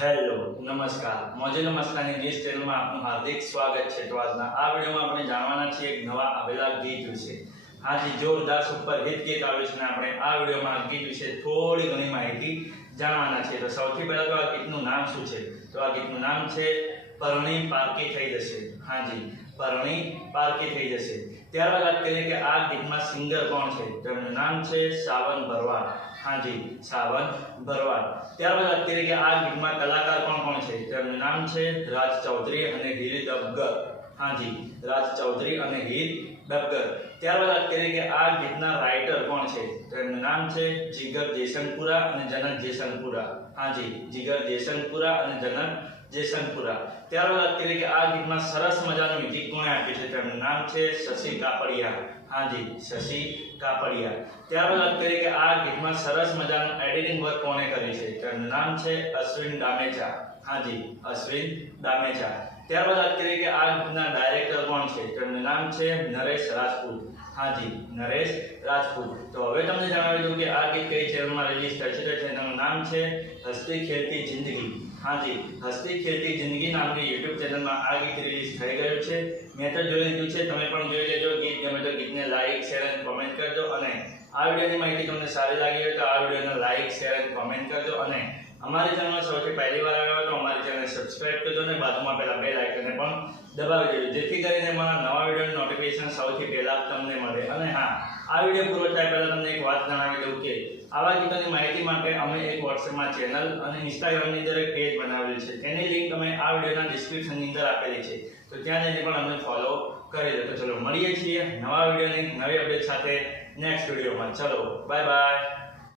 Hello નમસ્કાર મોજેલો Mastani news ચેનલમાં આપનું હાર્દિક સ્વાગત છે। તો આજના આ વિડીયોમાં આપણે જાણવાના છીએ એક નવા આવેલા ગીત વિશે। હાજી જોરદાર સુપર હિટ ગીત આવ્યું છે અને આપણે આ વિડીયોમાં આ ગીત વિશે થોડી ઘણી માહિતી જાણવાના છીએ। તો સૌથી પહેલા તો આ ગીતનું નામ શું છે? તો આ ગીતનું નામ છે પરણી પારકી થઈ જશે। હાજી પરણી પારકી થઈ જશે। ત્યારબાદ વાત કરીએ કે આ ગીતમાં સિંગર કોણ છે? તો એમનું નામ છે સાવન ભરવાડ। હાજી સાવન ભરવાડ। ત્યારબાદ વાત કરીએ કે આ ગીતમાં કલાકાર કોણ છે? તો એમનું નામ છે રાજ ચૌધરી અને હીર ડબગર। હાજી રાજ ચૌધરી અને હીર ડબગર। ત્યારબાદ વાત કરીએ કે આ ગીતના રાઇટર કોણ છે? તો એમનું નામ છે જીગર જેસનપુરા અને જનક જેસનપુરા। હાજી જીગર જેસનપુરા અને જનક જેસનપુરા। ત્યારબાદ વાત કરીએ કે આ ગીતમાં સરસ મજાનું મ્યુઝિક કોણે આપ્યું છે? તો એમનું નામ છે શશી કાપડિયા। હાજી શશી કાપડિયા। ત્યારબાદ વાત કરીએ કે આ ગીતમાં સરસ મજાનું એડિટિંગ વર્ક કોણે કર્યું છે? તો એમનું નામ છે અશ્વિન દામેચા। હાજી અશ્વિન દામેચા। ત્યારબાદ વાત કરીએ કે આ ગીતના ડાયરેક્ટર કોણ છે? તો એમનું નામ છે નરેશ રાજપૂત। હાજી નરેશ રાજપૂત। તો હવે તમને જણાવી દઉં કે આ ગીત કઈ ચેનલમાં રિલીઝ થયું છે? તો ચેનલનું નામ છે હસતી ખેલતી જિંદગી। હાજી હસતી ખેલતી જિંદગી નામની YouTube ચેનલમાં આ ગીત રિલીઝ થઈ ગયું છે। મેં તો જોઈ લીધું છે, તમે પણ જોઈ લેજો। ગીત ગમે તો ગીતને લાઈક શેર અને કોમેન્ટ કરજો અને આ વિડીયોની માહિતી તમને સારી લાગી હોય તો આ વિડીયોને લાઈક શેર અને કોમેન્ટ કરજો અને અમારી ચેનલમાં સૌથી પહેલી વાર આવ્યા તો અમારી ચેનલને સબસ્ક્રાઇબ કરજો અને બાજુમાં પેલા બેલ આઇકનને પણ દબાવી દેજો, જેથી કરીને મારા નવા વિડીયોની નોટિફિકેશન સૌથી પહેલા તમને મળે। અને હા, આ વિડીયો પૂરો થાય પહેલા તમને એક વાત જણાવી દઉં કે આવા ગીતોની માહિતી માટે અમે એક વોટ્સએપમાં ચેનલ અને ઇન્સ્ટાગ્રામની અંદર એક પેજ બનાવેલું છે, તેની લિંક અમે આ વિડીયોના ડિસ્ક્રિપ્શનની અંદર આપેલી છે, તો ત્યાં જઈને પણ અમને ફોલો કરી દો। તો ચલો મળીએ છીએ નવા વિડીયોની નવી અપડેટ સાથે નેક્સ્ટ વિડીયોમાં। ચલો બાય બાય।